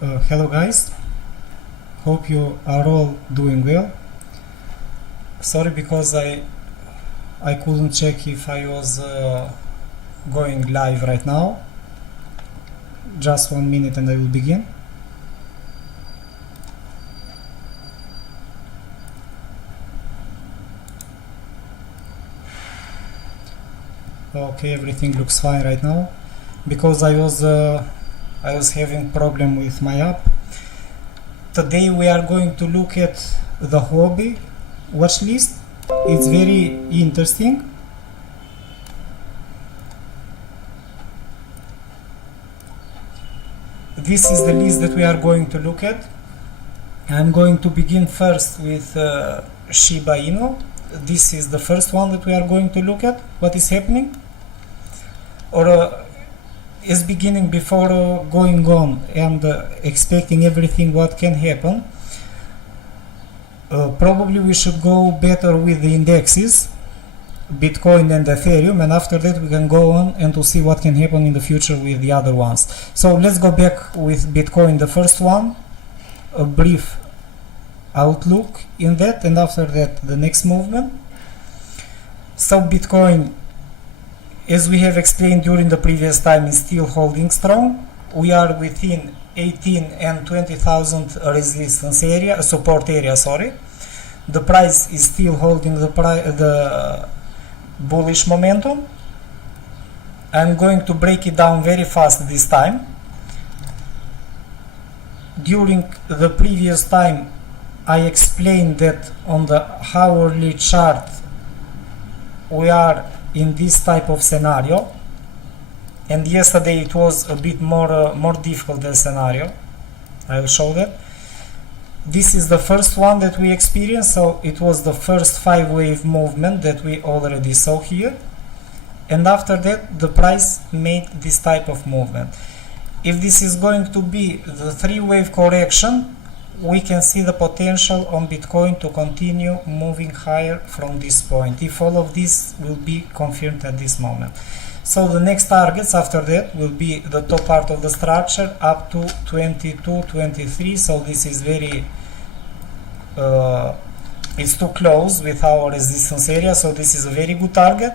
Hello guys, hope you are all doing well. Sorry because I couldn't check if I was going live right now. Just 1 minute and I will begin. Okay, everything looks fine right now because I was having problem with my app. Today we are going to look at the Huobi watch list. It's very interesting. This is the list that we are going to look at. I'm going to begin first with Shiba Inu. This is the first one that we are going to look at. What is happening? Or is beginning before going on and expecting everything what can happen. Probably we should go better with the indexes, Bitcoin and Ethereum, and after that we can go on and to see what can happen in the future with the other ones. So let's go back with Bitcoin, the first one, a brief outlook in that, and after that the next movement. So Bitcoin, as we have explained during the previous time, is still holding strong. We are within 18 and 20,000 resistance area, support area, sorry. The price is still holding the bullish momentum. I'm going to break it down very fast this time. During the previous time I explained that on the hourly chart we are in this type of scenario, and yesterday it was a bit more difficult than scenario. I will show that. This is the first one that we experienced, so it was the first 5-wave movement that we already saw here, and after that the price made this type of movement. If this is going to be the 3-wave correction, we can see the potential on Bitcoin to continue moving higher from this point, if all of this will be confirmed at this moment. So the next targets after that will be the top part of the structure up to 22, 23. So this is very it's too close with our resistance area, so this is a very good target.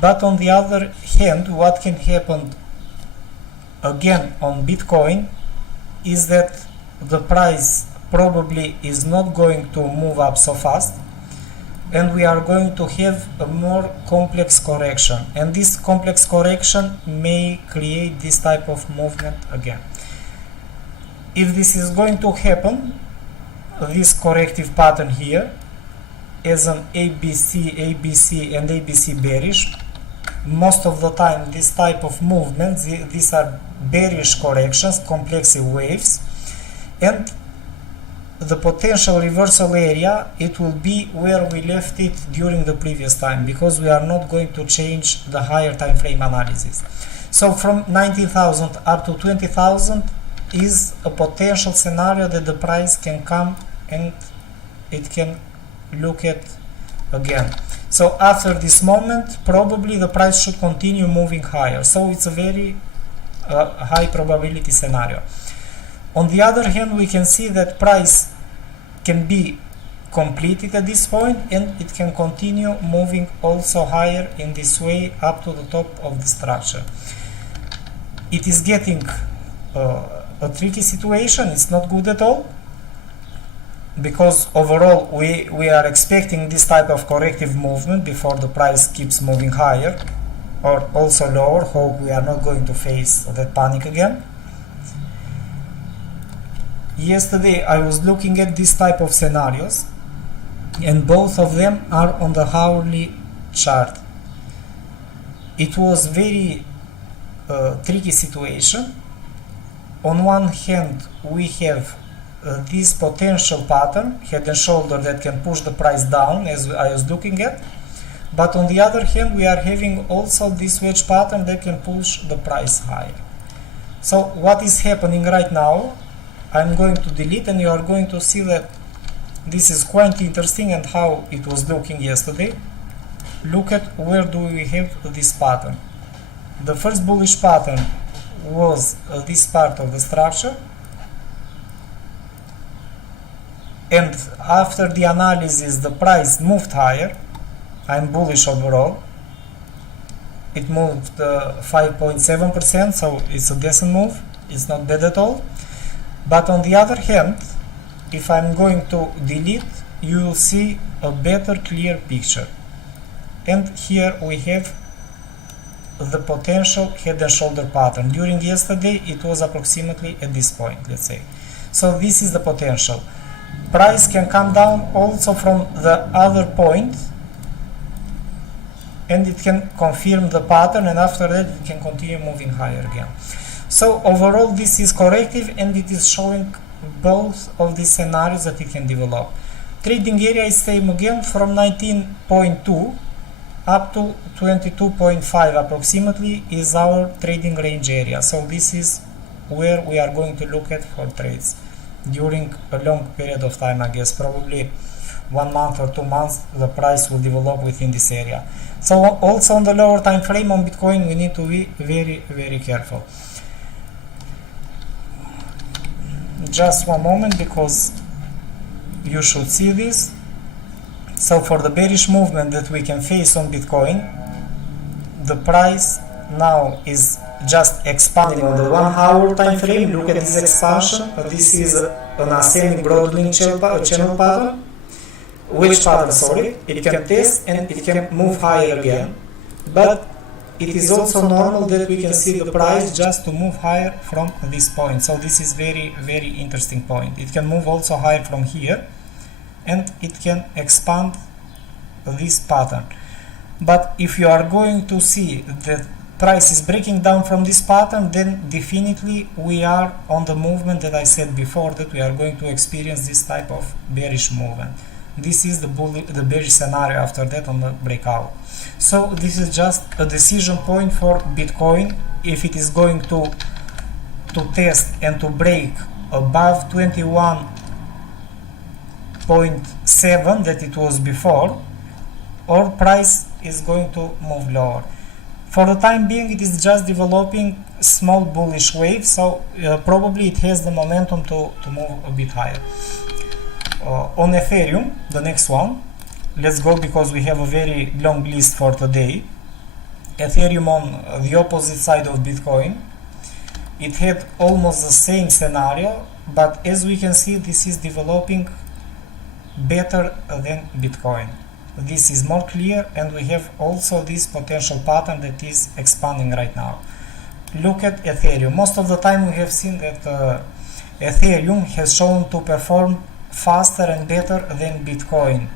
But on the other hand, what can happen again on Bitcoin is that the price probably is not going to move up so fast, and we are going to have a more complex correction, and this complex correction may create this type of movement again. If this is going to happen, this corrective pattern here as an ABC, ABC and ABC bearish, most of the time this type of movements, these are bearish corrections, complex waves, and the potential reversal area, it will be where we left it during the previous time, because we are not going to change the higher time frame analysis. So from 19,000 up to 20,000 is a potential scenario that the price can come and it can look at again. So after this moment probably the price should continue moving higher, so it's a very high probability scenario. On the other hand, we can see that price can be completed at this point, and it can continue moving also higher in this way up to the top of the structure. It is getting a tricky situation. It's not good at all, because overall we are expecting this type of corrective movement before the price keeps moving higher or also lower. Hope we are not going to face that panic again. Yesterday I was looking at this type of scenarios, and both of them are on the hourly chart. It was very tricky situation. On one hand we have this potential pattern, head and shoulder, that can push the price down as I was looking at, but on the other hand we are having also this wedge pattern that can push the price higher. So what is happening right now, I'm going to delete, and you are going to see that this is quite interesting and how it was looking yesterday. Look at where do we have this pattern. The first bullish pattern was this part of the structure, and after the analysis the price moved higher, I'm bullish overall. It moved 5.7%, so it's a decent move, it's not bad at all. But on the other hand, if I'm going to delete, you will see a better clear picture. And here we have the potential head and shoulder pattern. During yesterday it was approximately at this point, let's say. So this is the potential. Price can come down also from the other point, and it can confirm the pattern, and after that it can continue moving higher again. So overall this is corrective, and it is showing both of these scenarios that it can develop. Trading area is same again, from 19.2 up to 22.5 approximately is our trading range area. So this is where we are going to look at for trades during a long period of time. I guess probably 1 month or 2 months the price will develop within this area. So also on the lower time frame on Bitcoin we need to be very careful. Just one moment, because you should see this. So for the bearish movement that we can face on Bitcoin, the price now is just expanding on the 1 hour time frame. Look at this expansion. This is an ascending broadening channel pattern. Which pattern, sorry, it can test and it can move higher again, but it is also normal that we can see the price just to move higher from this point. So this is very interesting point. It can move also higher from here, and it can expand this pattern. But if you are going to see that price is breaking down from this pattern, then definitely we are on the movement that I said before, that we are going to experience this type of bearish movement. This is the bearish scenario after that on the breakout. So this is just a decision point for Bitcoin, if it is going to test and to break above 21.7 that it was before, or price is going to move lower. For the time being it is just developing small bullish waves, so probably it has the momentum to move a bit higher. On Ethereum, the next one, let's go, because we have a very long list for today. Ethereum on the opposite side of Bitcoin, it had almost the same scenario, but as we can see this is developing better than Bitcoin. This is more clear, and we have also this potential pattern that is expanding right now. Look at Ethereum. Most of the time we have seen that Ethereum has shown to perform faster and better than Bitcoin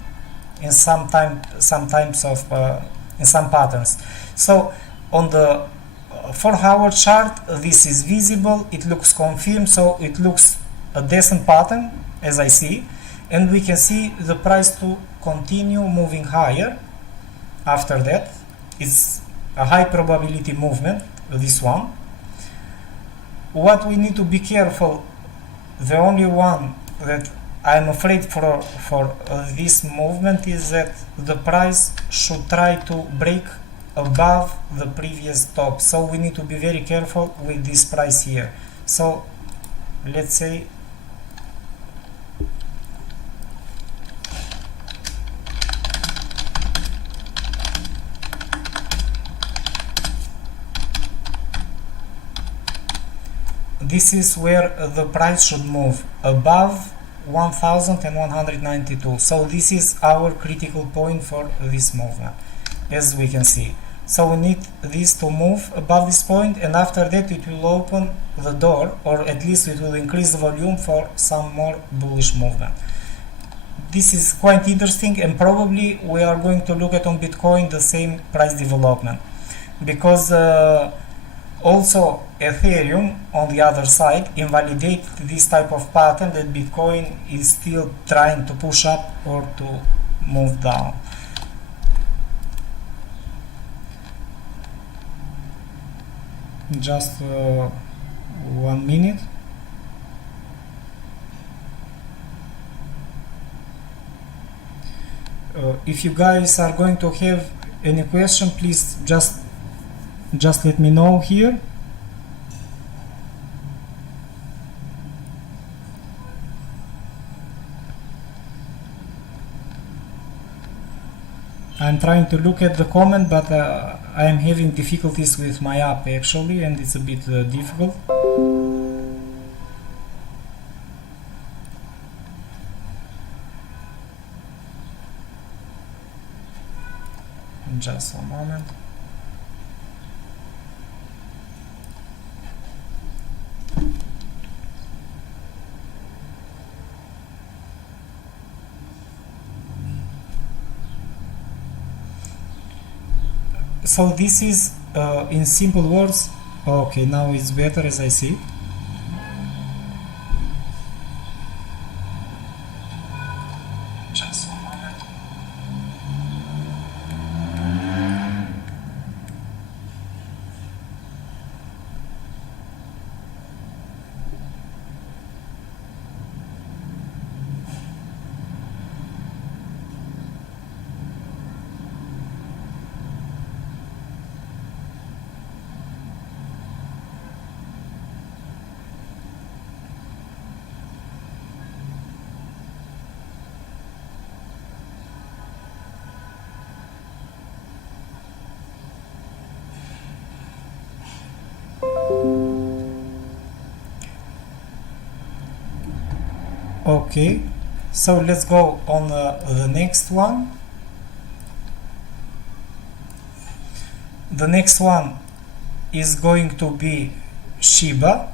in some patterns. So on the 4-hour chart this is visible, it looks confirmed, so it looks a decent pattern as I see, and we can see the price to continue moving higher. After that it's a high probability movement, this one. What we need to be careful, the only one that I'm afraid for this movement, is that the price should try to break above the previous top. So we need to be very careful with this price here. So let's say this is where the price should move above 1192. So this is our critical point for this movement, as we can see. So we need this to move above this point, and after that it will open the door, or at least it will increase the volume for some more bullish movement. This is quite interesting, and probably we are going to look at on Bitcoin the same price development, because also Ethereum on the other side invalidate this type of pattern that Bitcoin is still trying to push up or to move down. Just 1 minute. If you guys are going to have any question, please just let me know here. I'm trying to look at the comment, but I am having difficulties with my app actually, and it's a bit difficult. Just a moment. So this is in simple words. Okay, now it's better as I see. Just a moment. Okay, so let's go on the next one. The next one is going to be Shiba.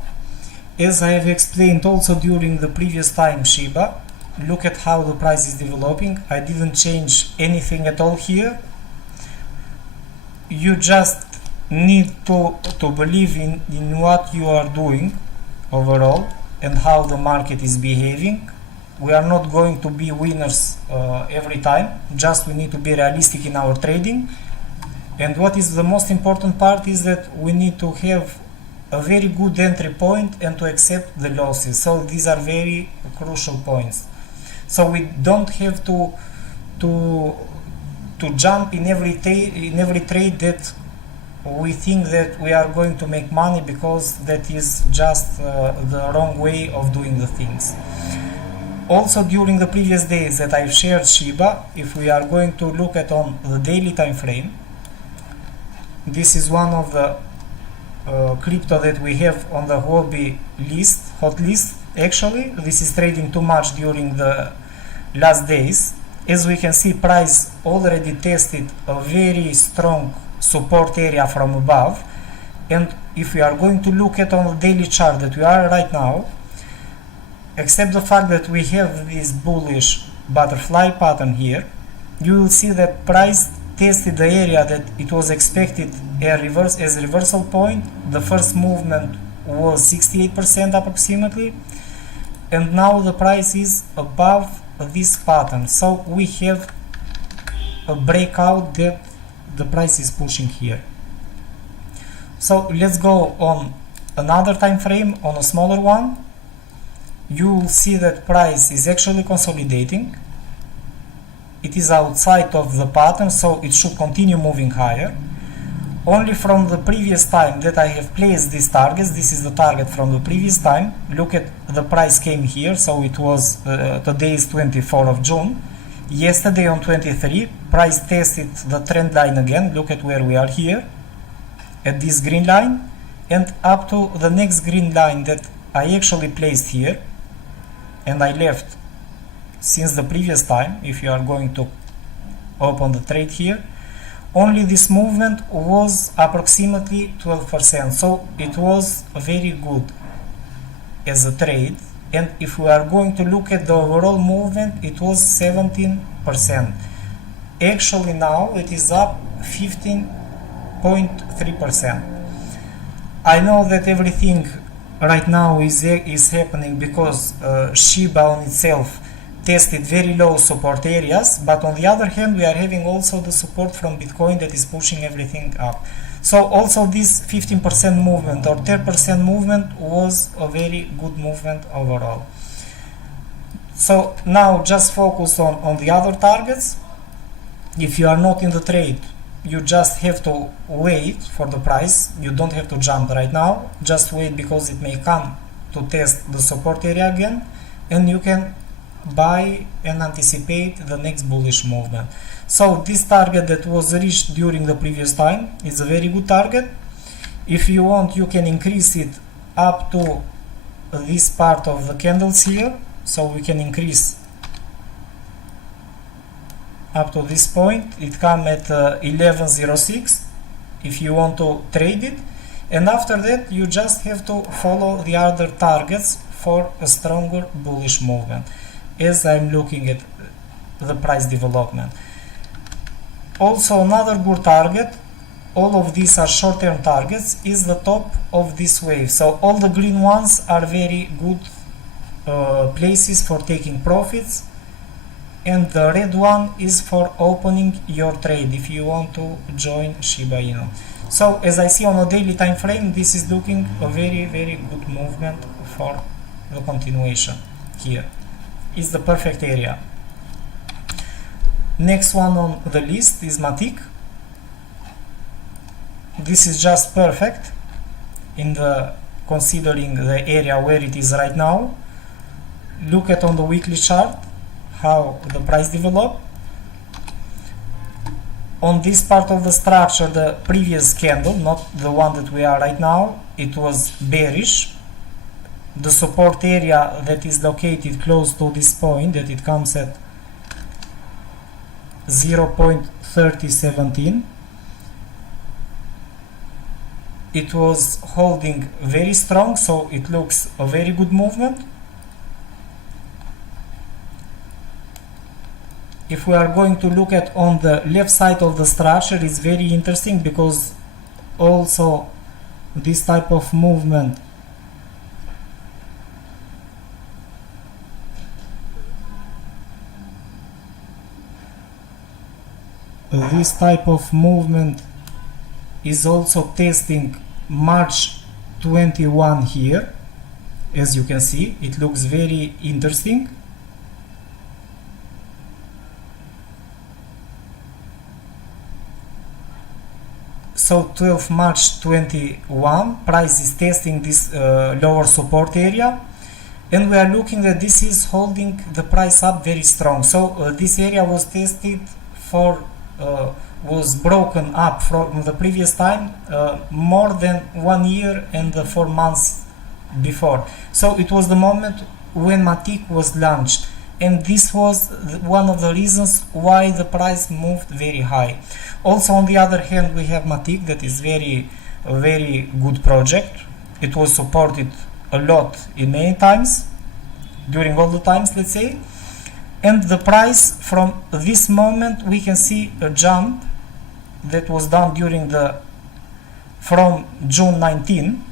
As I have explained also during the previous time Shiba, look at how the price is developing. I didn't change anything at all here. You just need to believe in what you are doing overall and how the market is behaving. We are not going to be winners every time, just we need to be realistic in our trading. And what is the most important part is that we need to have a very good entry point and to accept the losses. So these are very crucial points. So we don't have to jump in every trade that we think that we are going to make money, because that is just the wrong way of doing the things. Also, during the previous days that I've shared Shiba, if we are going to look at on the daily time frame, this is one of the crypto that we have on the Huobi list, hot list. Actually, this is trading too much during the last days. As we can see, price already tested a very strong support area from above, and if we are going to look at on the daily chart that we are right now, except the fact that we have this bullish butterfly pattern here, you will see that price tested the area that it was expected as reversal point. The first movement was 68% approximately, and now the price is above this pattern. So we have a breakout that the price is pushing here. So let's go on another time frame, on a smaller one. You will see that price is actually consolidating. It is outside of the pattern, so it should continue moving higher. Only from the previous time that I have placed these targets, this is the target from the previous time. Look at the price came here, so it was today is 24th of June. Yesterday on 23, price tested the trend line again. Look at where we are here, at this green line, and up to the next green line that I actually placed here, and I left since the previous time. If you are going to open the trade here, only this movement was approximately 12%, so it was very good as a trade. And if we are going to look at the overall movement, it was 17%. Actually now it is up 15.3%. I know that everything right now is happening because Shiba on itself tested very low support areas, but on the other hand we are having also the support from Bitcoin that is pushing everything up. So also this 15% movement or 10% movement was a very good movement overall. So now just focus on the other targets. If you are not in the trade, you just have to wait for the price. You don't have to jump right now, just wait, because it may come to test the support area again, and you can buy and anticipate the next bullish movement. So this target that was reached during the previous time is a very good target. If you want, you can increase it up to this part of the candles here. So we can increase up to this point. It comes at 11.06 if you want to trade it, and after that you just have to follow the other targets for a stronger bullish movement as I'm looking at the price development. Also, another good target, all of these are short-term targets, is the top of this wave. So all the green ones are very good places for taking profits, and the red one is for opening your trade if you want to join Shiba Inu. So as I see on a daily time frame, this is looking a very good movement for the continuation. Here is the perfect area. Next one on the list is Matic. This is just perfect in the considering the area where it is right now. Look at on the weekly chart how the price developed. On this part of the structure, the previous candle, not the one that we are right now, it was bearish. The support area that is located close to this point, that it comes at 0.3017, it was holding very strong, so it looks a very good movement. If we are going to look at on the left side of the structure, it's very interesting because also this type of movement is also testing March 21 here. As you can see, it looks very interesting. So 12 March 21, price is testing this lower support area, and we are looking at this is holding the price up very strong. So this area was tested for was broken up from the previous time more than 1 year and 4 months before. So it was the moment when Matic was launched, and this was one of the reasons why the price moved very high. Also, on the other hand, we have Matic, that is very good project. It was supported a lot in many times, during all the times, let's say. And the price from this moment, we can see a jump that was done during from June 19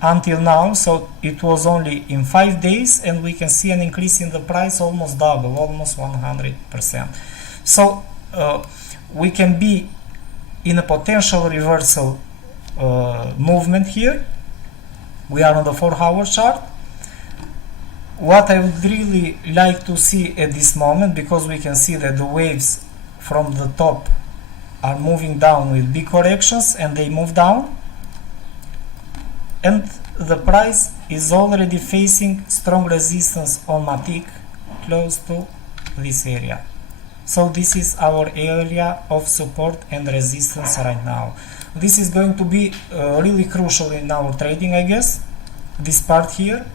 until now. So it was only in 5 days, and we can see an increase in the price almost double, almost 100%. So we can be in a potential reversal movement here. We are on the 4-hour chart. What I would really like to see at this moment, because we can see that the waves from the top are moving down with big corrections, and they move down, and the price is already facing strong resistance on Matic close to this area. So this is our area of support and resistance right now. This is going to be really crucial in our trading, I guess, this part here.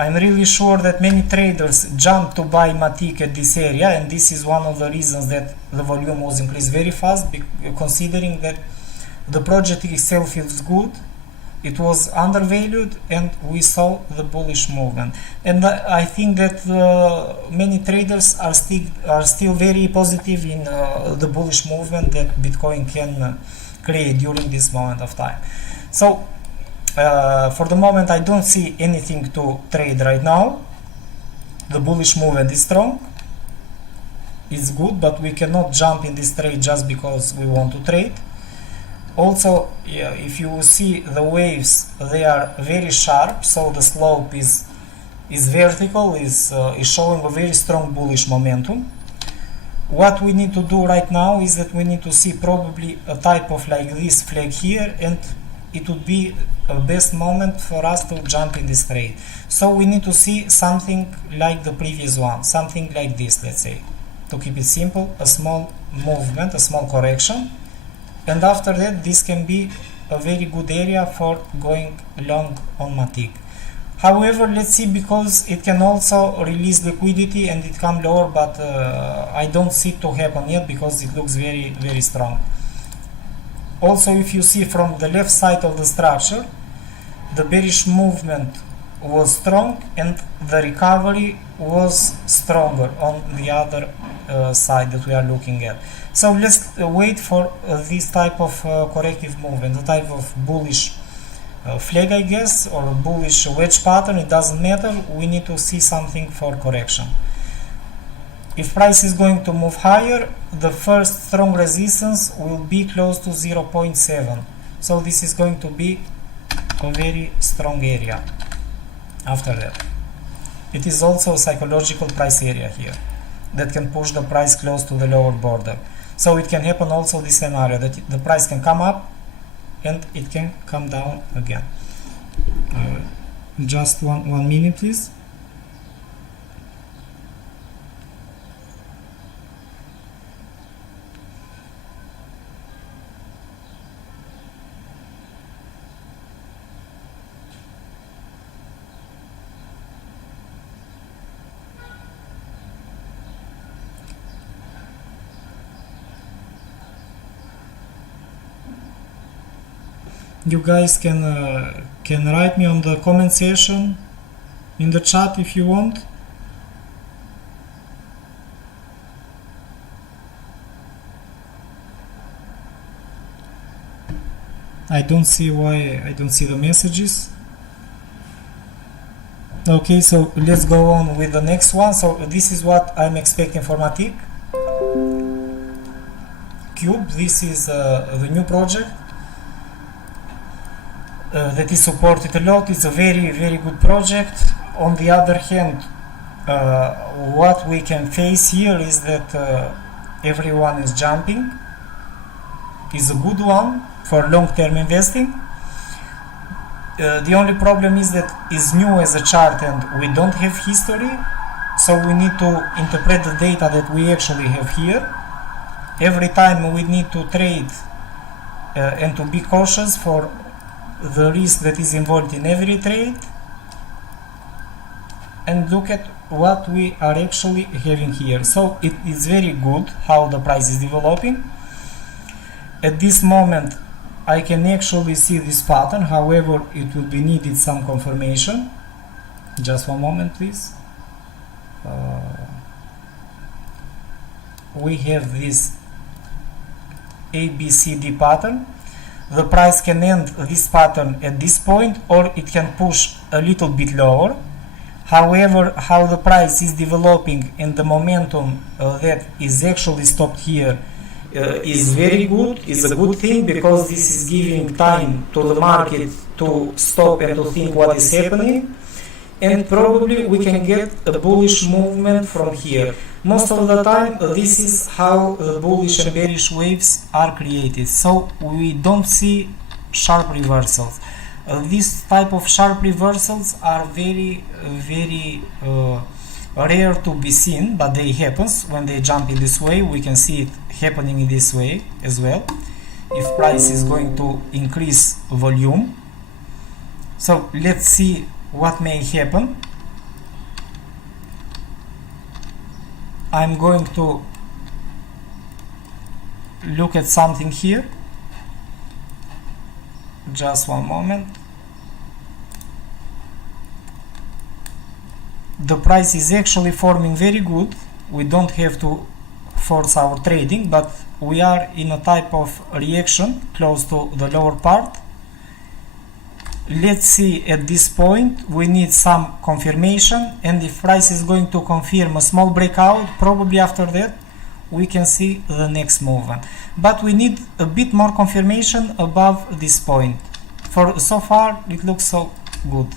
I'm really sure that many traders jump to buy Matic at this area, and this is one of the reasons that the volume was increased very fast, considering that the project itself is good, it was undervalued, and we saw the bullish movement. And I think that many traders are still very positive in the bullish movement that Bitcoin can create during this moment of time. So for the moment, I don't see anything to trade right now. The bullish movement is strong, it's good, but we cannot jump in this trade just because we want to trade. Also, if you see the waves, they are very sharp, so the slope is vertical, is showing a very strong bullish momentum. What we need to do right now is that we need to see probably a type of like this flag here, and it would be a best moment for us to jump in this trade. So we need to see something like the previous one, something like this, let's say, to keep it simple, a small movement, a small correction, and after that this can be a very good area for going long on Matic. However, let's see, because it can also release liquidity and it come lower, but I don't see it to happen yet because it looks very, very strong. Also, if you see from the left side of the structure, the bearish movement was strong and the recovery was stronger on the other side that we are looking at. So let's wait for this type of corrective movement, the type of bullish flag, I guess, or a bullish wedge pattern. It doesn't matter, we need to see something for correction. If price is going to move higher, the first strong resistance will be close to 0.7. So this is going to be a very strong area. After that, it is also a psychological price area here that can push the price close to the lower border. So it can happen also this scenario that the price can come up and it can come down again. Just one minute, please. You guys can write me on the comment section in the chat if you want. I don't see why I don't see the messages. Okay, so let's go on with the next one. So this is what I'm expecting for Matic Cube. This is the new project that is supported a lot. It's a very, very good project. On the other hand, what we can face here is that everyone is jumping. It's a good one for long-term investing. The only problem is that it's new as a chart and we don't have history, so we need to interpret the data that we actually have here. Every time we need to trade and to be cautious for the risk that is involved in every trade, and look at what we are actually having here. So it is very good how the price is developing. At this moment I can actually see this pattern, however it will be needed some confirmation. Just one moment, please. We have this ABCD pattern. The price can end this pattern at this point, or it can push a little bit lower. However, how the price is developing and the momentum that is actually stopped here is very good, is a good thing, because this is giving time to the market to stop and to think what is happening, and probably we can get a bullish movement from here. Most of the time this is how the bullish and bearish waves are created, so we don't see sharp reversals. This type of sharp reversals are very rare to be seen, but they happen when they jump in this way. We can see it happening in this way as well if price is going to increase volume. So let's see what may happen. I'm going to look at something here. Just one moment. The price is actually forming very good. We don't have to force our trading, but we are in a type of reaction close to the lower part. Let's see, at this point we need some confirmation, and if price is going to confirm a small breakout, probably after that we can see the next movement. But we need a bit more confirmation above this point. For so far it looks so good.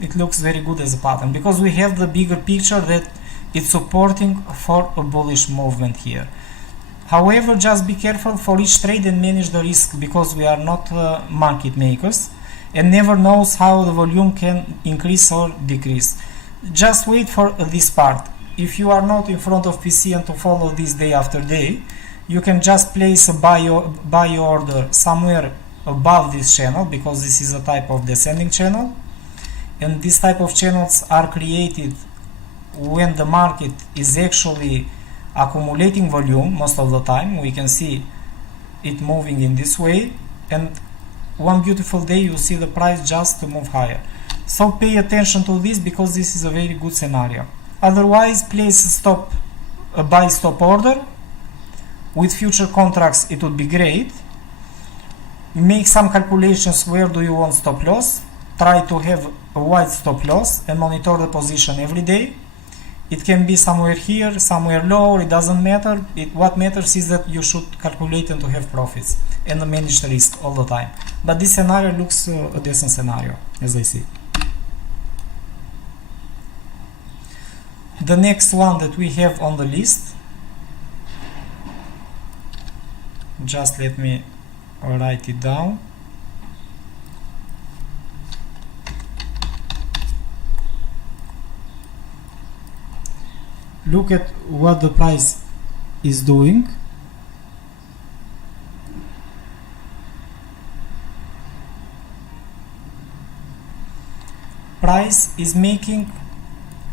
It looks very good as a pattern, because we have the bigger picture that it's supporting for a bullish movement here. However, just be careful for each trade and manage the risk, because we are not market makers and never knows how the volume can increase or decrease. Just wait for this part. If you are not in front of PC and to follow this day after day, you can just place a buy order somewhere above this channel, because this is a type of descending channel, and this type of channels are created when the market is actually accumulating volume. Most of the time we can see it moving in this way, and one beautiful day you see the price just to move higher. So pay attention to this, because this is a very good scenario. Otherwise, place a buy stop order. With future contracts it would be great. Make some calculations, where do you want stop loss, try to have a wide stop loss and monitor the position every day. It can be somewhere here, somewhere lower, it doesn't matter. What matters is that you should calculate and to have profits and manage the risk all the time. But this scenario looks a decent scenario, as I see. The next one that we have on the list, just let me write it down. Look at what the price is doing. Price is making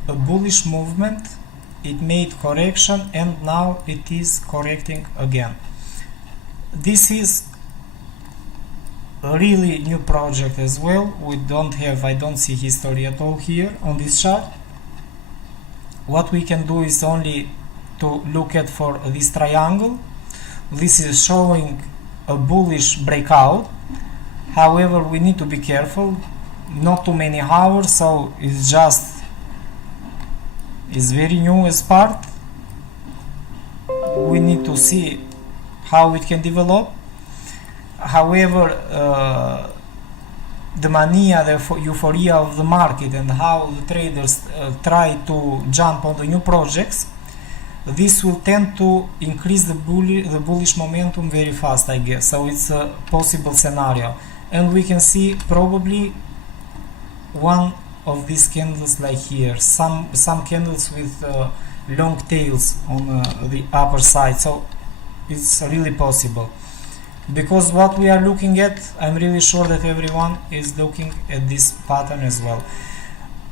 a bullish movement. It made correction and now it is correcting again. This is a really new project as well. I don't see history at all here on this chart. What we can do is only to look at for this triangle. This is showing a bullish breakout. However, we need to be careful, not too many hours, so it's very new as part. We need to see how it can develop. However, the mania, the euphoria of the market and how the traders try to jump on the new projects, this will tend to increase the bullish momentum very fast, I guess. So it's a possible scenario, and we can see probably one of these candles like here, some candles with long tails on the upper side. So it's really possible, because what we are looking at, I'm really sure that everyone is looking at this pattern as well.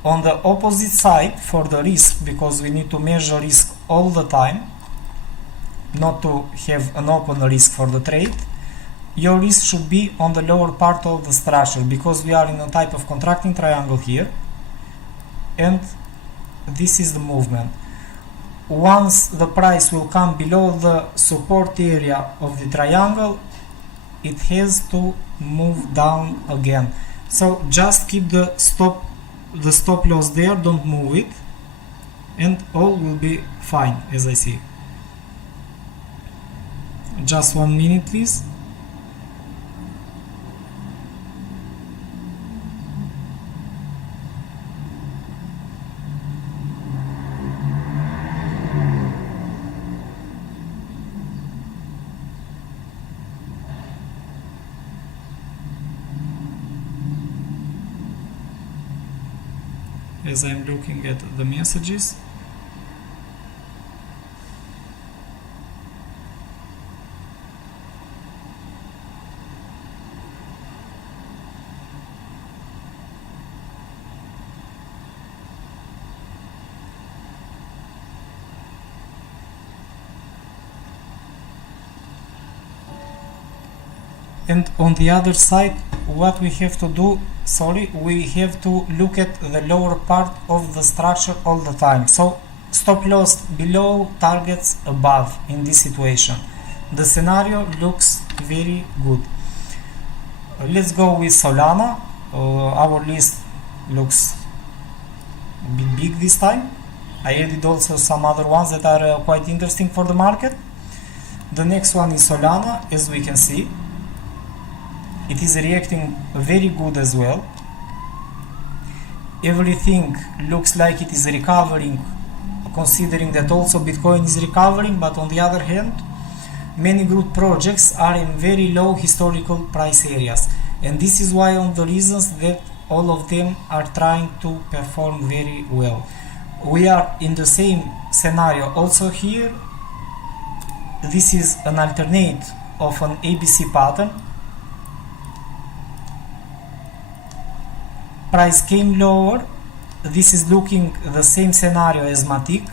On the opposite side, for the risk, because we need to measure risk all the time, not to have an open risk for the trade, your risk should be on the lower part of the structure, because we are in a type of contracting triangle here, and this is the movement. Once the price will come below the support area of the triangle, it has to move down again. So just keep the stop loss there, don't move it, and all will be fine, as I see. Just 1 minute, please. As I'm looking at the messages, and on the other side, what we have to do, we have to look at the lower part of the structure all the time. So stop loss below, targets above in this situation. The scenario looks very good. Let's go with Solana. Our list looks a bit big this time. I added also some other ones that are quite interesting for the market. The next one is Solana, as we can see. It is reacting very good as well. Everything looks like it is recovering, considering that also Bitcoin is recovering, but on the other hand, many good projects are in very low historical price areas, and this is one of the reasons that all of them are trying to perform very well. We are in the same scenario also here. This is an alternate of an ABC pattern. Price came lower. This is looking the same scenario as Matic.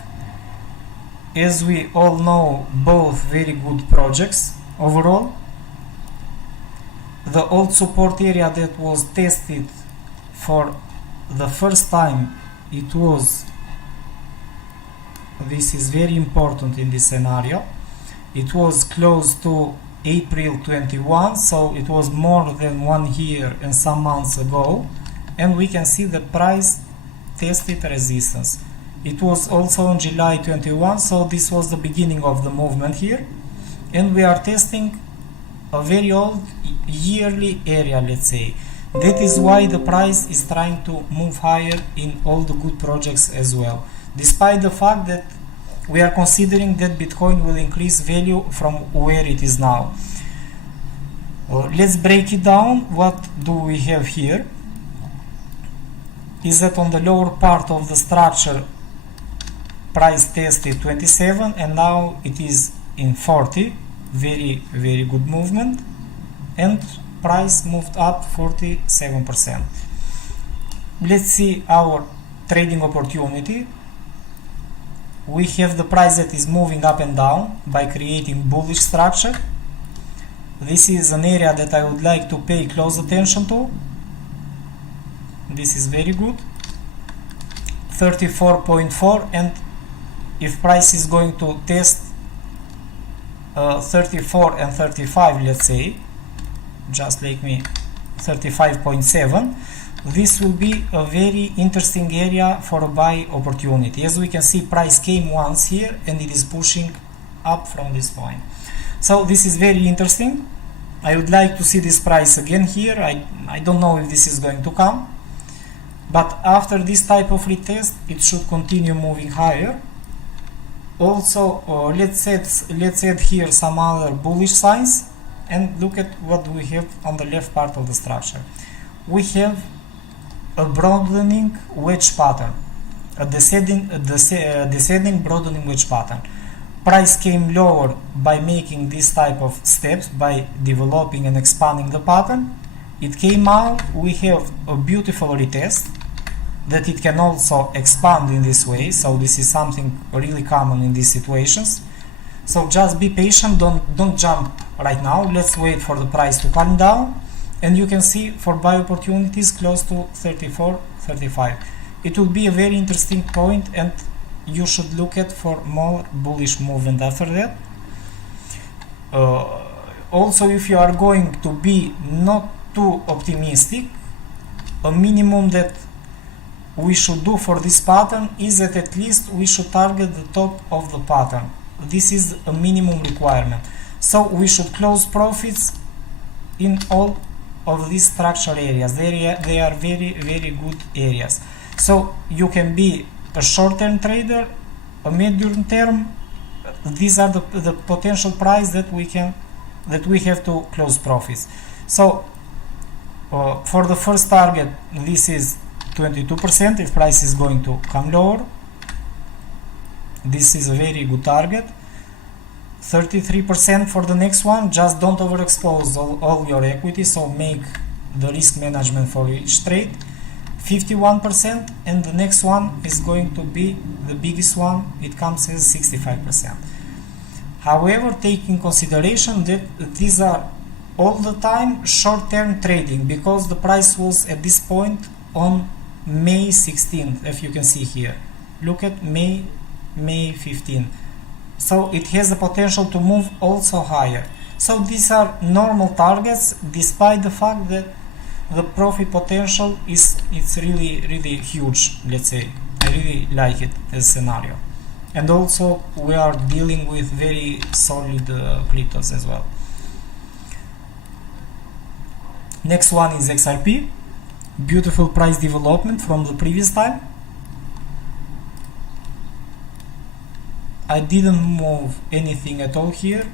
As we all know, both very good projects overall. The old support area that was tested for the first time, it was, this is very important in this scenario, it was close to April 21, so it was more than 1 year and some months ago, and we can see the price tested resistance. It was also on July 21, so this was the beginning of the movement here, and we are testing a very old yearly area, let's say. That is why the price is trying to move higher in all the good projects as well, despite the fact that we are considering that Bitcoin will increase value from where it is now. Let's break it down. What do we have here is that on the lower part of the structure, price tested 27 and now it is in 40. Very good movement, and price moved up 47%. Let's see our trading opportunity. We have the price that is moving up and down by creating bullish structure. This is an area that I would like to pay close attention to. This is very good. 34.4, and if price is going to test 34 and 35, let's say, just like me, 35.7, this will be a very interesting area for a buy opportunity. As we can see, price came once here and it is pushing up from this point. So this is very interesting. I would like to see this price again here. I don't know if this is going to come, but after this type of retest, it should continue moving higher. Also, let's add here some other bullish signs and look at what we have on the left part of the structure. We have a broadening wedge pattern, a descending broadening wedge pattern. Price came lower by making this type of steps, by developing and expanding the pattern. It came out, we have a beautiful retest that it can also expand in this way, so this is something really common in these situations. So just be patient, don't jump right now, let's wait for the price to calm down, and you can see for buy opportunities close to 34, 35. It will be a very interesting point, and you should look at for more bullish movement after that. Also, if you are going to be not too optimistic, a minimum that we should do for this pattern is that at least we should target the top of the pattern. This is a minimum requirement. So we should close profits in all of these structural areas. They are very good areas. So you can be a short-term trader, a medium-term. These are the potential price that we have to close profits. So for the first target, this is 22% if price is going to come lower. This is a very good target. 33% for the next one. Just don't overexpose all your equity, so make the risk management for each trade. 51%, and the next one is going to be the biggest one. It comes as 65%. However, take in consideration that these are all the time short-term trading, because the price was at this point on May 16th, if you can see here. Look at May 15th. So it has the potential to move also higher. So these are normal targets, despite the fact that the profit potential is really huge, let's say. I really like it as a scenario. And also we are dealing with very solid cryptos as well. Next one is XRP. Beautiful price development from the previous time. I didn't move anything at all here.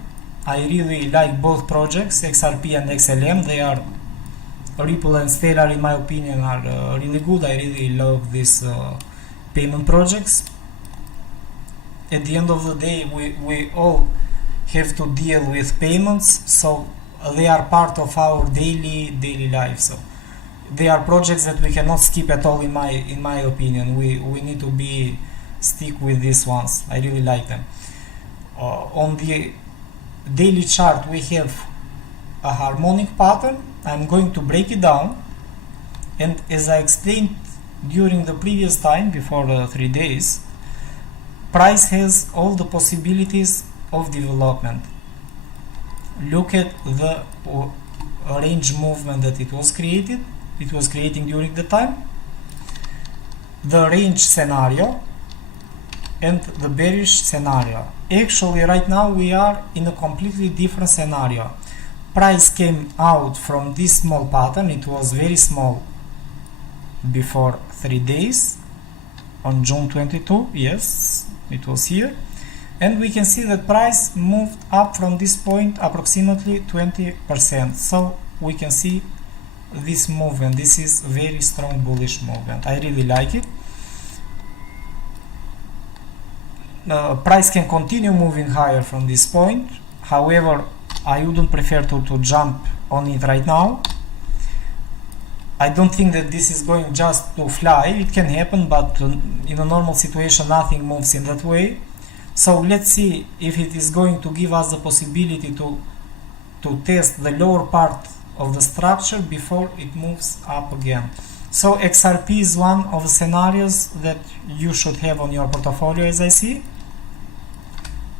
I really like both projects, XRP and XLM. They are, Ripple and Stellar in my opinion, are really good. I really love these payment projects. At the end of the day, we all have to deal with payments, so they are part of our daily life. So they are projects that we cannot skip at all, in my opinion. We need to stick with these ones. I really like them. On the daily chart we have a harmonic pattern. I'm going to break it down, and as I explained during the previous time, before 3 days, price has all the possibilities of development. Look at the range movement that it was creating during the time, the range scenario and the bearish scenario. Actually right now we are in a completely different scenario. Price came out from this small pattern. It was very small before 3 days on June 22. Yes, it was here, and we can see that price moved up from this point approximately 20%. So we can see this movement. This is very strong bullish movement. I really like it. Price can continue moving higher from this point. However, I wouldn't prefer to jump on it right now. I don't think that this is going just to fly. It can happen, but in a normal situation nothing moves in that way. So let's see if it is going to give us the possibility to test the lower part of the structure before it moves up again. So XRP is one of the scenarios that you should have on your portfolio, as I see.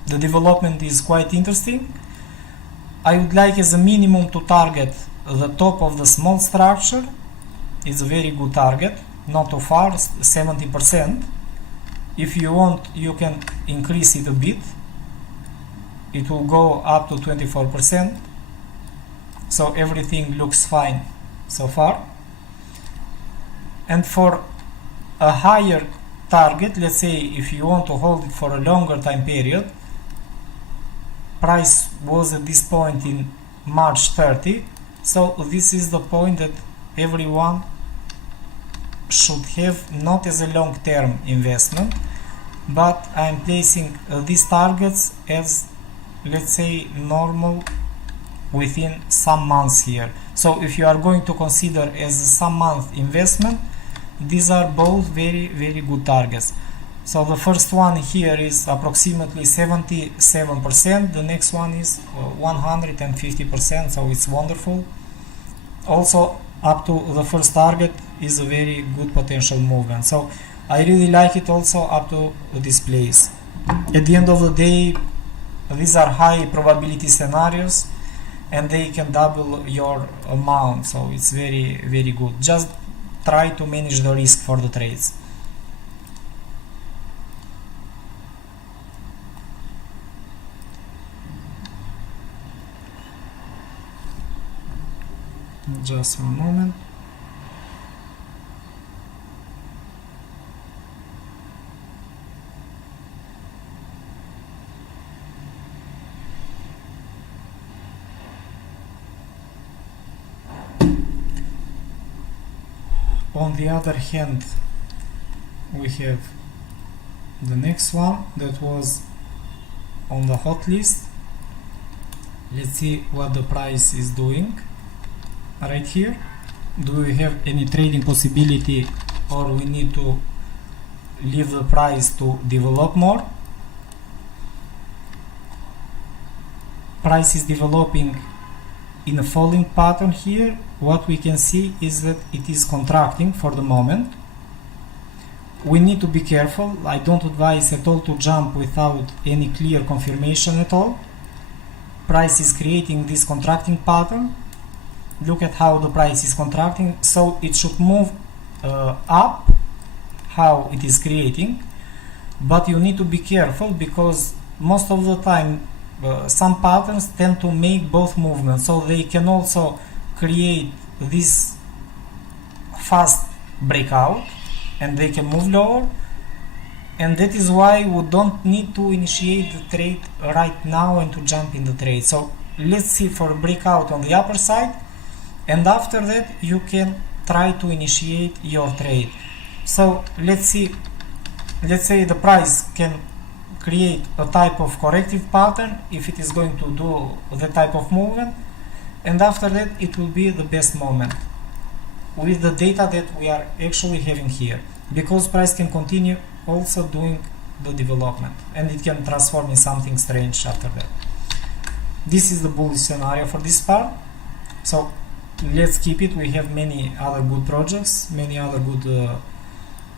The development is quite interesting. I would like as a minimum to target the top of the small structure. It's a very good target, not too far, 70%. If you want, you can increase it a bit. It will go up to 24%. So everything looks fine so far. And for a higher target, let's say if you want to hold it for a longer time period, price was at this point in March 30. So this is the point that everyone should have, not as a long-term investment, but I'm placing these targets as, let's say, normal within some months here. So if you are going to consider as a some month investment, these are both very good targets. So the first one here is approximately 77%, the next one is 150%, so it's wonderful. Also up to the first target is a very good potential movement. So I really like it also up to this place. At the end of the day, these are high probability scenarios and they can double your amount, so it's very good. Just try to manage the risk for the trades. Just one moment. On the other hand, we have the next one that was on the hot list. Let's see what the price is doing right here. Do we have any trading possibility, or we need to leave the price to develop more? Price is developing in a falling pattern here. What we can see is that it is contracting for the moment. We need to be careful. I don't advise at all to jump without any clear confirmation at all. Price is creating this contracting pattern. Look at how the price is contracting, so it should move up how it is creating, but you need to be careful because most of the time some patterns tend to make both movements, so they can also create this fast breakout and they can move lower, and that is why we don't need to initiate the trade right now and to jump in the trade. So let's see for a breakout on the upper side, and after that you can try to initiate your trade. So let's say the price can create a type of corrective pattern if it is going to do the type of movement, and after that it will be the best moment with the data that we are actually having here, because price can continue also doing the development and it can transform in something strange after that. This is the bullish scenario for this part, so let's keep it. We have many other good projects, many other good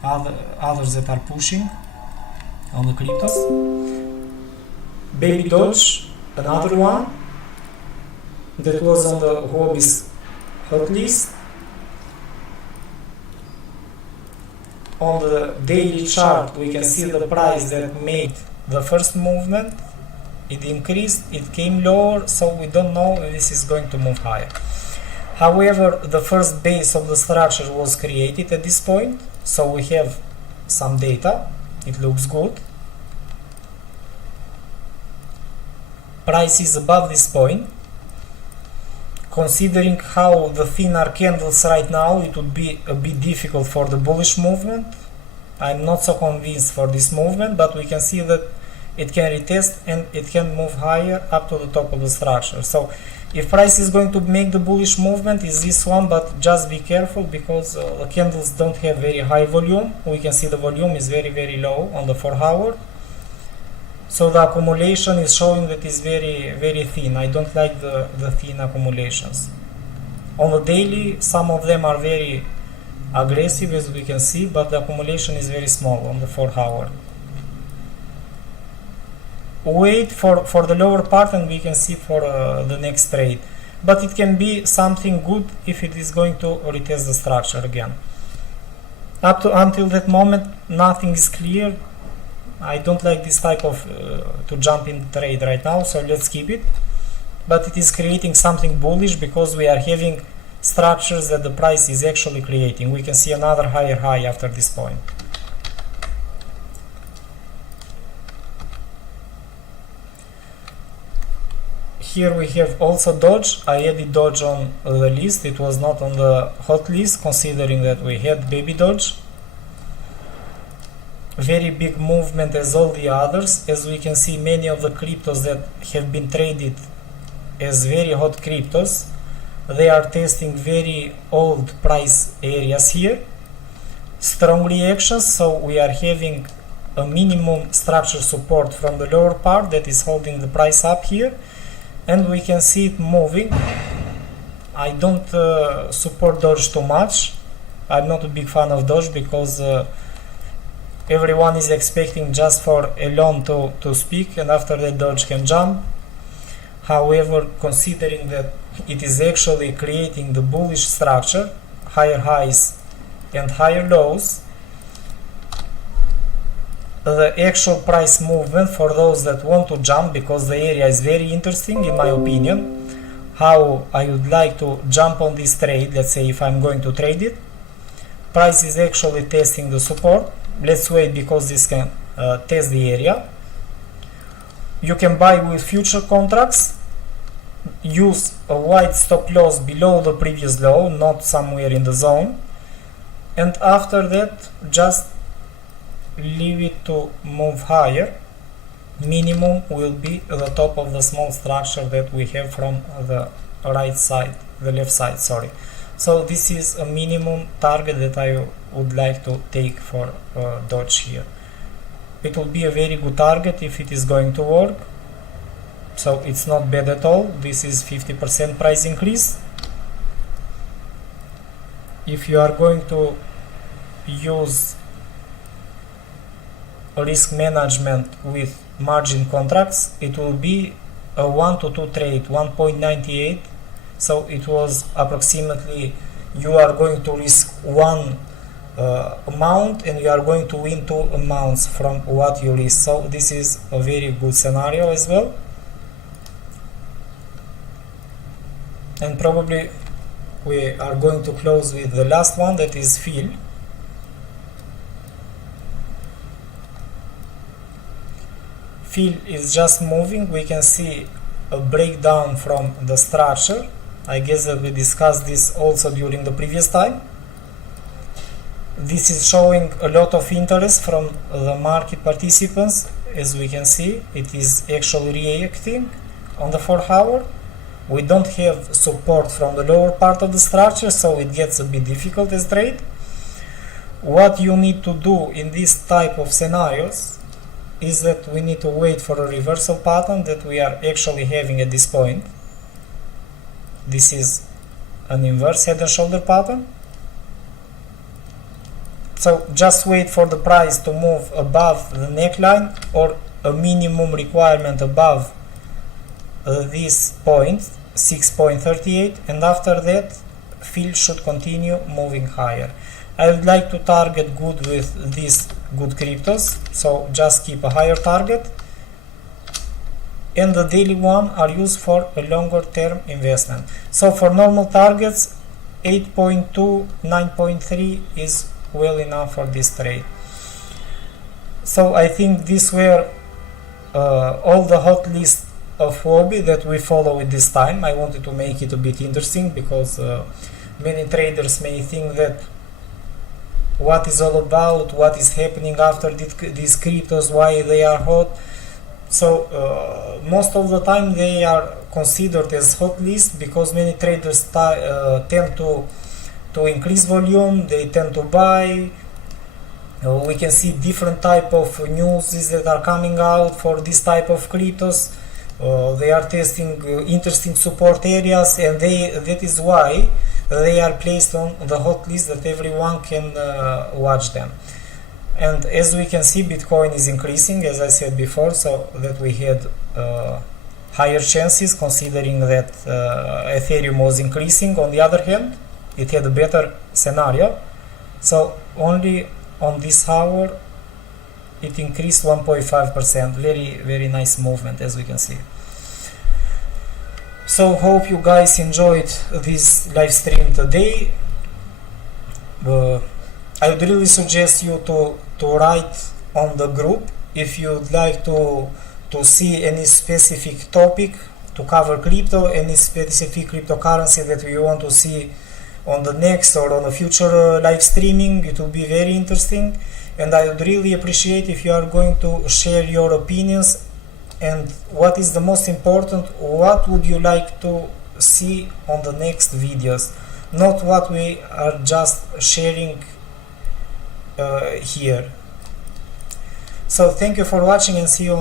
others that are pushing on the cryptos. Baby Doge, another one that was on the Huobi's hot list. On the daily chart we can see the price that made the first movement. It increased, it came lower, so we don't know if this is going to move higher. However, the first base of the structure was created at this point, so we have some data. It looks good. Price is above this point. Considering how the thin are candles right now, it would be a bit difficult for the bullish movement. I'm not so convinced for this movement, but we can see that it can retest and it can move higher up to the top of the structure. So if price is going to make the bullish movement, is this one, but just be careful because the candles don't have very high volume. We can see the volume is very low on the 4-hour. So the accumulation is showing that it's very thin. I don't like the thin accumulations. On the daily, some of them are very aggressive, as we can see, but the accumulation is very small on the 4-hour. Wait for the lower part and we can see for the next trade. But it can be something good if it is going to retest the structure again. Until that moment, nothing is clear. I don't like this type of to jump in trade right now, so let's keep it. But it is creating something bullish because we are having structures that the price is actually creating. We can see another higher high after this point. Here we have also Doge. I added Doge on the list. It was not on the hot list considering that we had Baby Doge. Very big movement as all the others. As we can see, many of the cryptos that have been traded as very hot cryptos, they are testing very old price areas here. Strong reactions, so we are having a minimum structure support from the lower part that is holding the price up here, and we can see it moving. I don't support Doge too much. I'm not a big fan of Doge because everyone is expecting just for Elon to speak, and after that Doge can jump. However, considering that it is actually creating the bullish structure, higher highs and higher lows, the actual price movement for those that want to jump, because the area is very interesting in my opinion, how I would like to jump on this trade, let's say if I'm going to trade it, price is actually testing the support. Let's wait because this can test the area. You can buy with future contracts, use a wide stop loss below the previous low, not somewhere in the zone, and after that just leave it to move higher. Minimum will be the top of the small structure that we have from the right side, the left side, sorry. So this is a minimum target that I would like to take for Doge here. It will be a very good target if it is going to work. So it's not bad at all. This is 50% price increase. If you are going to use risk management with margin contracts, it will be a 1 to 2 trade, 1.98. So it was approximately, you are going to risk one amount and you are going to win 2 amounts from what you risk. So this is a very good scenario as well. And probably we are going to close with the last one, that is Phil. field is just moving, we can see a breakdown from the structure. I guess that we discussed this also during the previous time. This is showing a lot of interest from the market participants. As we can see, it is actually reacting on the 4 hour. We don't have support from the lower part of the structure, so it gets a bit difficult as trade. What you need to do in this type of scenarios is that we need to wait for a reversal pattern that we are actually having at this point. This is an inverse head and shoulder pattern. So just wait for the price to move above the neckline or a minimum requirement above this point, 6.38, and after that field should continue moving higher. I would like to target good with these good cryptos, so just keep a higher target. And the daily one are used for a longer term investment. So for normal targets, 8.2, 9.3 is well enough for this trade. So I think these were all the hot list of Huobi that we follow at this time. I wanted to make it a bit interesting because many traders may think that what is all about, what is happening after these cryptos, why they are hot. So most of the time they are considered as hot list because many traders tend to increase volume, they tend to buy. We can see different type of news that are coming out for this type of cryptos. They are testing interesting support areas, and that is why they are placed on the hot list that everyone can watch them. And as we can see, Bitcoin is increasing, as I said before, so that we had higher chances considering that Ethereum was increasing. On the other hand, it had a better scenario, so only on this hour it increased 1.5%. Very nice movement, as we can see. So hope you guys enjoyed this live stream today. I would really suggest you to write on the group if you'd like to see any specific topic to cover crypto, any specific cryptocurrency that you want to see on the next or on a future live streaming. It will be very interesting, and I would really appreciate if you are going to share your opinions. And what is the most important, what would you like to see on the next videos, not what we are just sharing here. So thank you for watching, and see you on